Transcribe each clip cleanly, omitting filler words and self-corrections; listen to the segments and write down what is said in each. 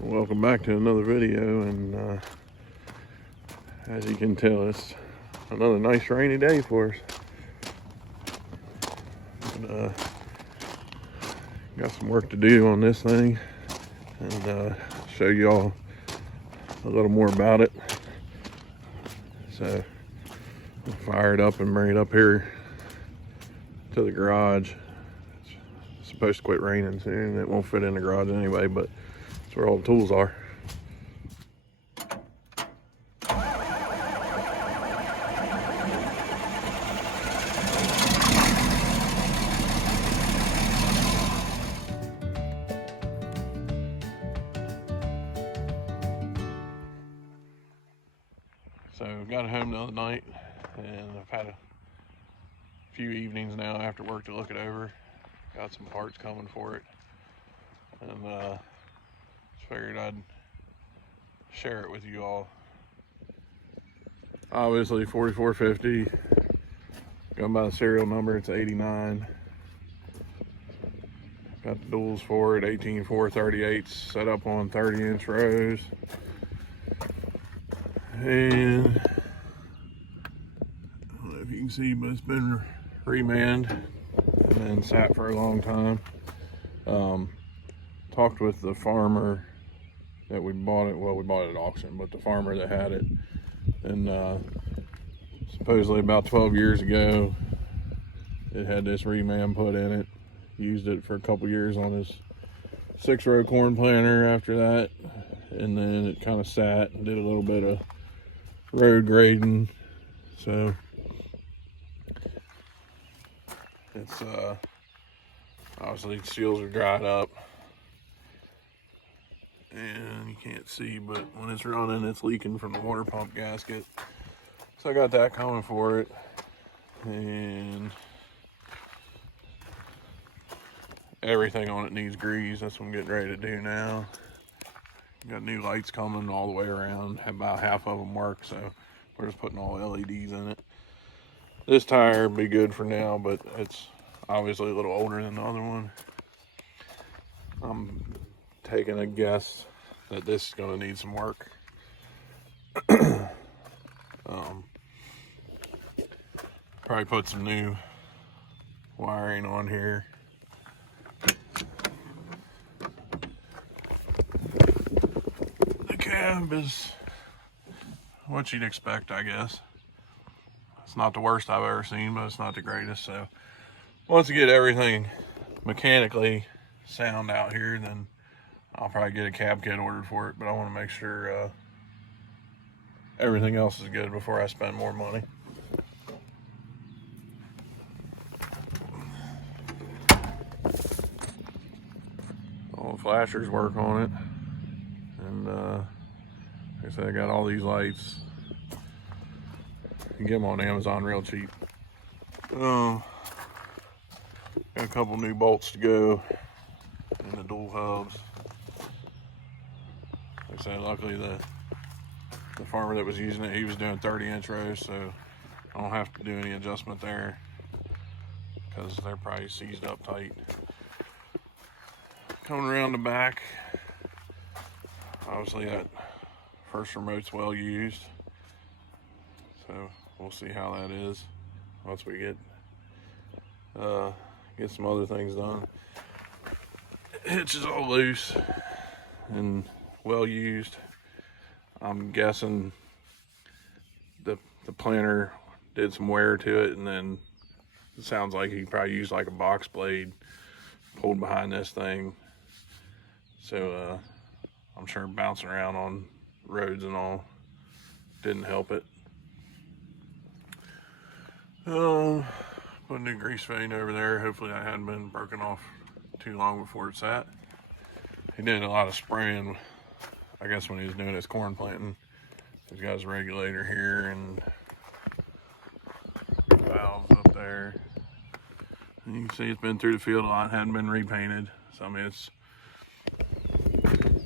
Welcome back to another video, and as you can tell, it's another nice rainy day for us. But, got some work to do on this thing, and show y'all a little more about it. So I'll fire it up and bring it up here to the garage. It's supposed to quit raining soon. It won't fit in the garage anyway, but that's where all the tools are. So got home the other night, and I've had a few evenings now after work to look it over. Got some parts coming for it, and just figured I'd share it with you all. Obviously 4450, going by the serial number, it's 89. Got the duals for it, 18-438s set up on 30-inch rows. And I don't know if you can see, but it's been remanned and then sat for a long time. Talked with the farmer that we bought it, well, we bought it at auction, but the farmer that had it, and supposedly about 12 years ago it had this reman put in it. Used it for a couple years on his 6-row corn planter after that, and then it kind of sat and did a little bit of road grading. So it's obviously the seals are dried up, and you can't see, but when it's running, it's leaking from the water pump gasket. So I got that coming for it, and everything on it needs grease. That's what I'm getting ready to do now. Got new lights coming all the way around. About half of them work, so we're just putting all LEDs in it. This tire would be good for now, but it's obviously a little older than the other one. I'm taking a guess that this is going to need some work. Probably put some new wiring on here. The cab is what you'd expect, I guess. It's not the worst I've ever seen, but it's not the greatest. So once you get everything mechanically sound out here, then I'll probably get a cab kit ordered for it. But I want to make sure everything else is good before I spend more money. All the flashers work on it, and like I said, I got all these lights. You can get them on Amazon real cheap. Got a couple new bolts to go in the dual hubs. Like I said, luckily the farmer that was using it, he was doing 30-inch rows, so I don't have to do any adjustment there because they're probably seized up tight. Coming around the back, obviously that first remote's well used, so we'll see how that is once we get some other things done. Hitch is all loose and well used. I'm guessing the planter did some wear to it, and then it sounds like he probably used like a box blade pulled behind this thing. So I'm sure bouncing around on roads and all didn't help it. Put a new grease vein over there. Hopefully that hadn't been broken off too long before it sat. He did a lot of spraying, I guess, when he was doing his corn planting. He's got his regulator here and valves up there. And you can see it's been through the field a lot, hadn't been repainted. So I mean,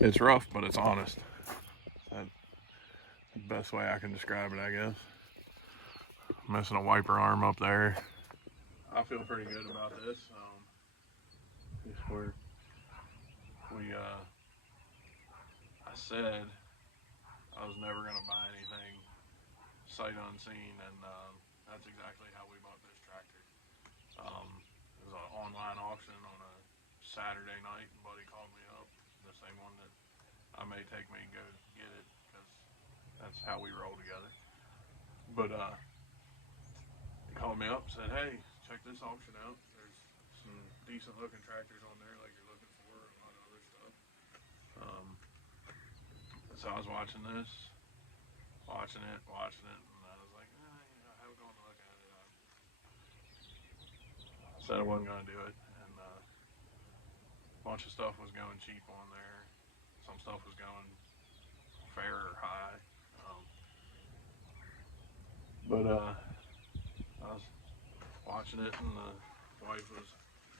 it's rough, but it's honest. That's the best way I can describe it, I guess. Missing a wiper arm up there. I feel pretty good about this. We said I was never going to buy anything sight unseen, and that's exactly how we bought this tractor. It was an online auction on a Saturday night, and buddy called me up, the same one that I may take me and go get it, because that's how we roll together. But he called me up and said, hey, check this auction out. There's some decent looking tractors on there like you're looking for, and a lot of other stuff. So I was watching this, watching it, and I was like, I haven't gone to look at it. I said I wasn't going to do it, and a bunch of stuff was going cheap on there. Some stuff was going fair or high. But I was watching it, and the wife was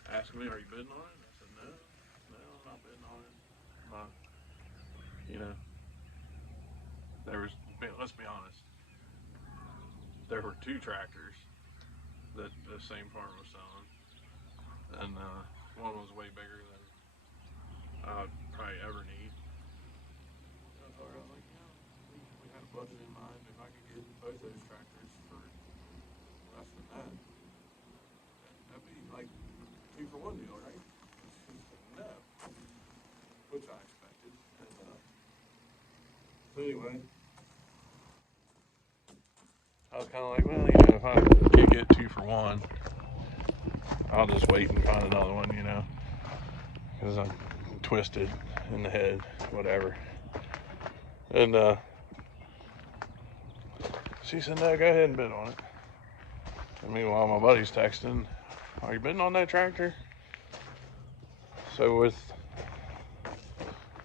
asking me, are you bidding on it? I said, no, I'm not bidding on it. I'm not, you know, let's be honest, there were 2 tractors that the same farm was selling, and one was way bigger than I'd probably ever need. I was like, we had a budget in mind. If I could get both those tractors for less than that, that'd be like 2 for 1 deal, right? No, which I expected. And so anyway, I was kind of like, well, if I can't get 2 for 1, I'll just wait and find another one, because I'm twisted in the head, whatever. And she said, no, go ahead and bid on it. And meanwhile, my buddy's texting, are you bidding on that tractor? So with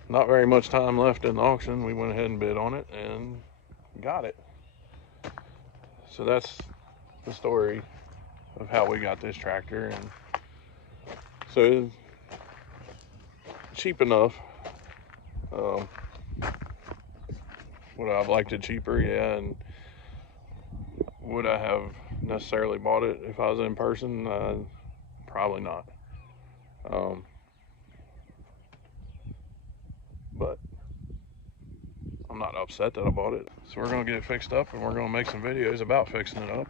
not very much time left in the auction, we went ahead and bid on it and got it. So that's the story of how we got this tractor. And so cheap enough. Would I have liked it cheaper? Yeah. And would I have necessarily bought it if I was in person? Probably not. But I'm not upset that I bought it. So we're going to get it fixed up, and we're going to make some videos about fixing it up.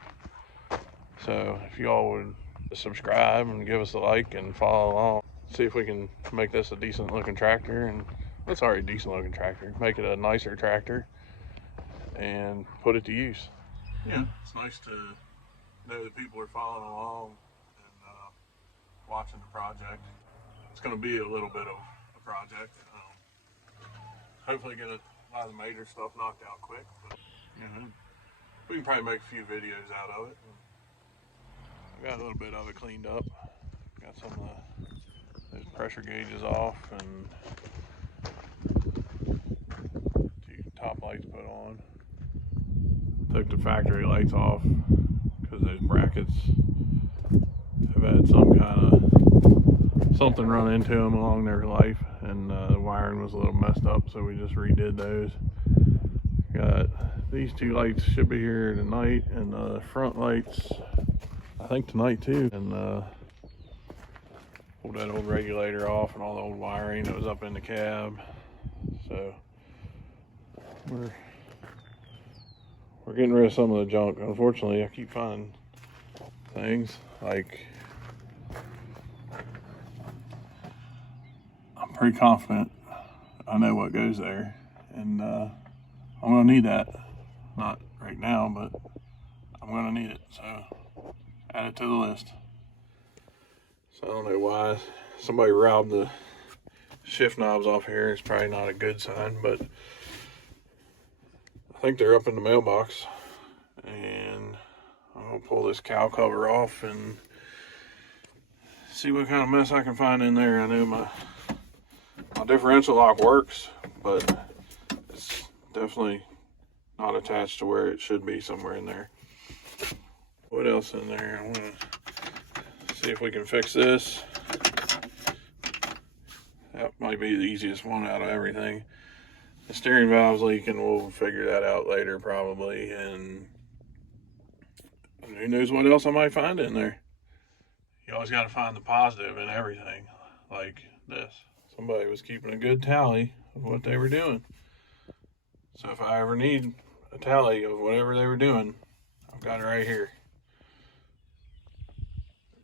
So if y'all would subscribe and give us a like and follow along, see if we can make this a decent looking tractor. And it's already a decent looking tractor. Make it a nicer tractor and put it to use. Yeah, it's nice to know that people are following along and watching the project. It's going to be a little bit of a project. Hopefully get a lot of the major stuff knocked out quick. But, we can probably make a few videos out of it. I got a little bit of it cleaned up. Got some of those pressure gauges off and 2 top lights put on. Took the factory lights off because those brackets have had something run into them along their life, and the wiring was a little messed up, so we just redid those. Got these 2 lights should be here tonight, and the front lights I think tonight too. And pulled that old regulator off and all the old wiring that was up in the cab. So we're getting rid of some of the junk. Unfortunately, I keep finding things like, I'm pretty confident I know what goes there, and I'm gonna need that. Not right now, but I'm gonna need it, so add it to the list. So I don't know why somebody robbed the shift knobs off here. It's probably not a good sign, but I think they're up in the mailbox. And I'm gonna pull this cow cover off and see what kind of mess I can find in there. I know my differential lock works, but it's definitely not attached to where it should be, somewhere in there. What else in there? I want to see if we can fix this. That might be the easiest one out of everything. The steering valve's leaking. We'll figure that out later probably. And who knows what else I might find in there. You always got to find the positive in everything, like this. Somebody was keeping a good tally of what they were doing. So if I ever need a tally of whatever they were doing, I've got it right here.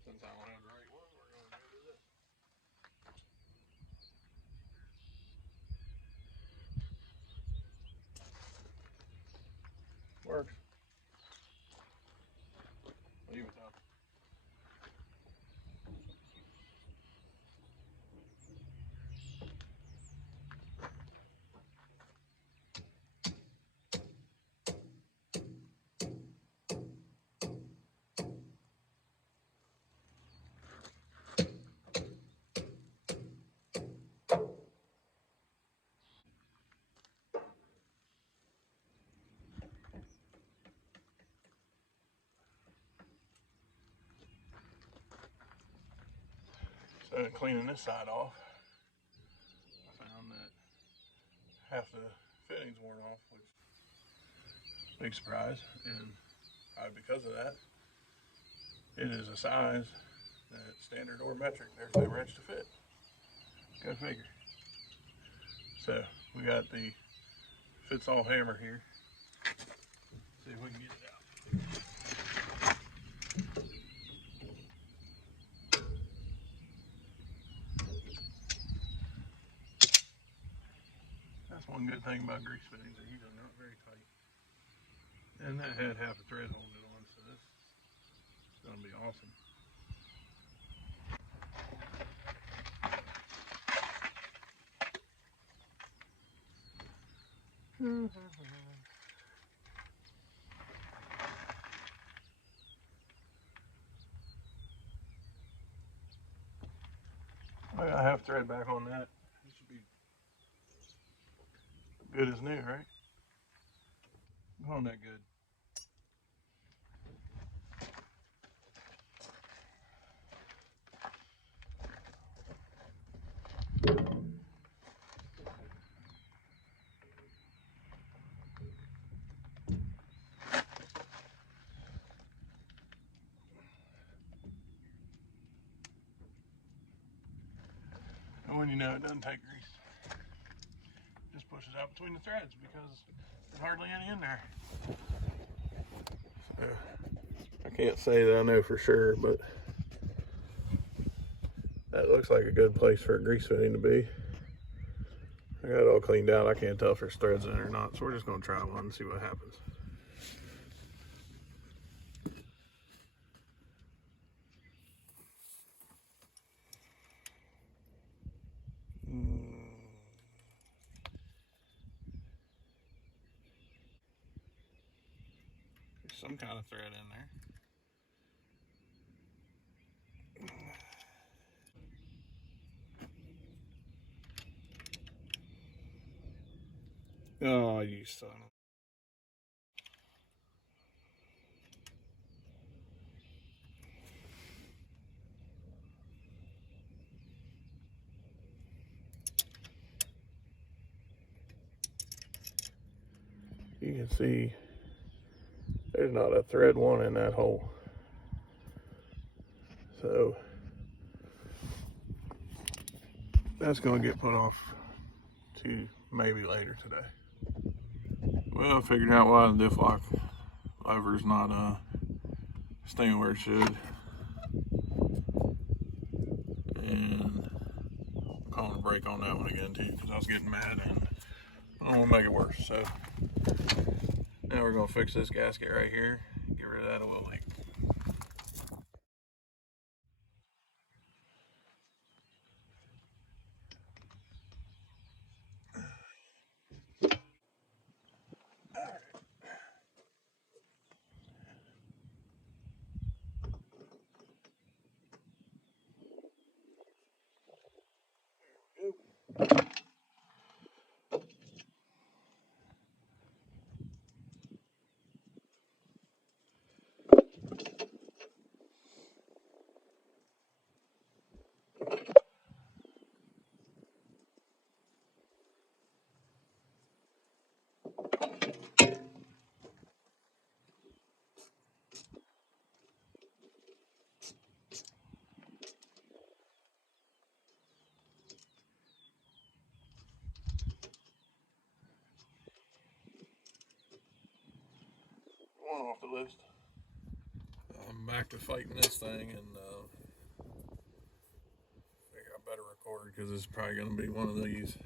Since I don't have the right one, we're going to go to this. Works. Leave it though. So cleaning this side off, I found that half the fittings worn off, which is a big surprise, and because of that, it is a size that standard or metric, there's no wrench to fit. Go figure. So we got the fits all hammer here. See if we can get it out. That's one good thing about grease fittings, they're usually not very tight. And that had half a thread holding it on, so this is going to be awesome. I got half thread back on that. It should be good as new, right? Going that good. And when you know it doesn't take grease, just push it out between the threads because there's hardly any in there. So, I can't say that I know for sure, but that looks like a good place for a grease fitting to be. I got it all cleaned out. I can't tell if there's threads in it or not, so we're just going to try one and see what happens. There's some kind of thread in there. Oh, you son of... You can see there's not a thread one in that hole. So that's going to get put off to maybe later today. Well, I figured out why the diff lock lever's not staying where it should. And I'm calling a break on that one again too because I was getting mad and I don't want to make it worse. So now we're going to fix this gasket right here, get rid of that oil leak. off the list. I'm back to fighting this thing, and I think I better record because it's probably going to be one of these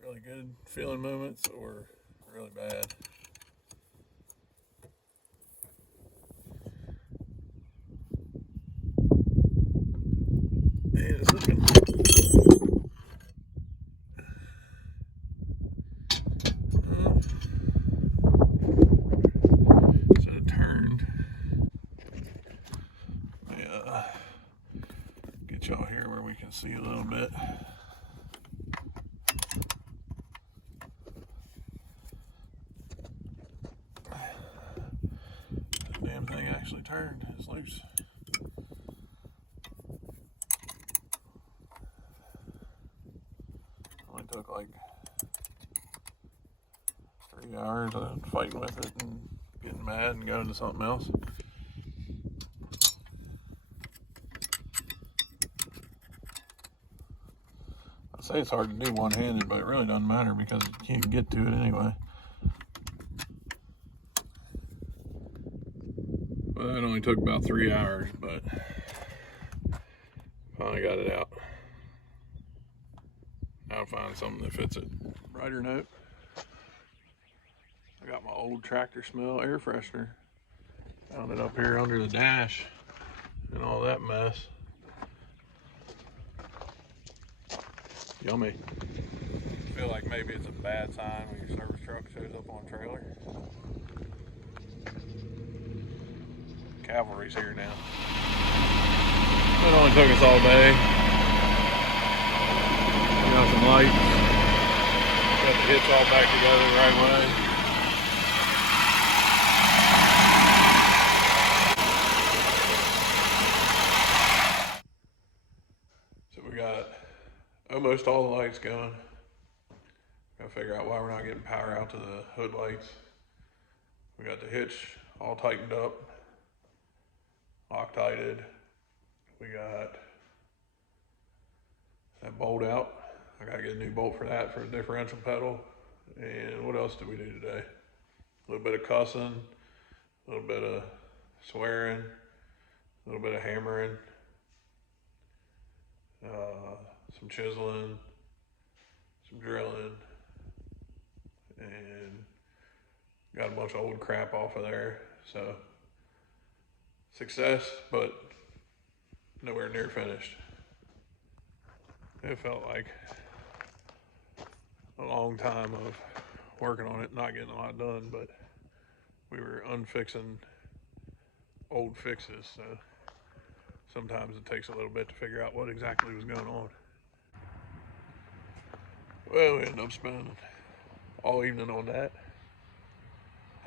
really good feeling moments or really bad. Man, it's looking. So it turned. Yeah. Get y'all here where we can see a little bit. The damn thing actually turned. It's loose. Only took like 3 hours of fighting with it and getting mad and going to something else. I say it's hard to do one-handed, but it really doesn't matter because you can't get to it anyway. Well, it only took about 3 hours, but finally got it out. Now I'll find something that fits it. Brighter note, I got my old tractor smell air freshener. Found it up here under the dash and all that mess. Yummy. I feel like maybe it's a bad sign when your service truck shows up on a trailer. Cavalry's here now. It only took us all day. We got some lights. Got the hitch all back together the right way. So we got almost all the lights going. Gotta figure out why we're not getting power out to the hood lights. We got the hitch all tightened up, Loctited. We got that bolt out. I gotta get a new bolt for that for the differential pedal. And what else did we do today? A little bit of cussing, a little bit of swearing, a little bit of hammering, some chiseling, some drilling, and got a bunch of old crap off of there. So success, but nowhere near finished. It felt like a long time of working on it, not getting a lot done, but we were unfixing old fixes, so sometimes it takes a little bit to figure out what exactly was going on. Well, we ended up spending all evening on that,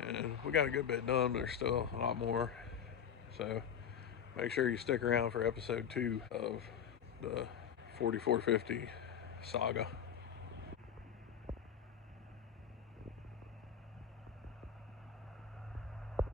and we got a good bit done, but there's still a lot more. So make sure you stick around for episode 2 of the 4450 saga.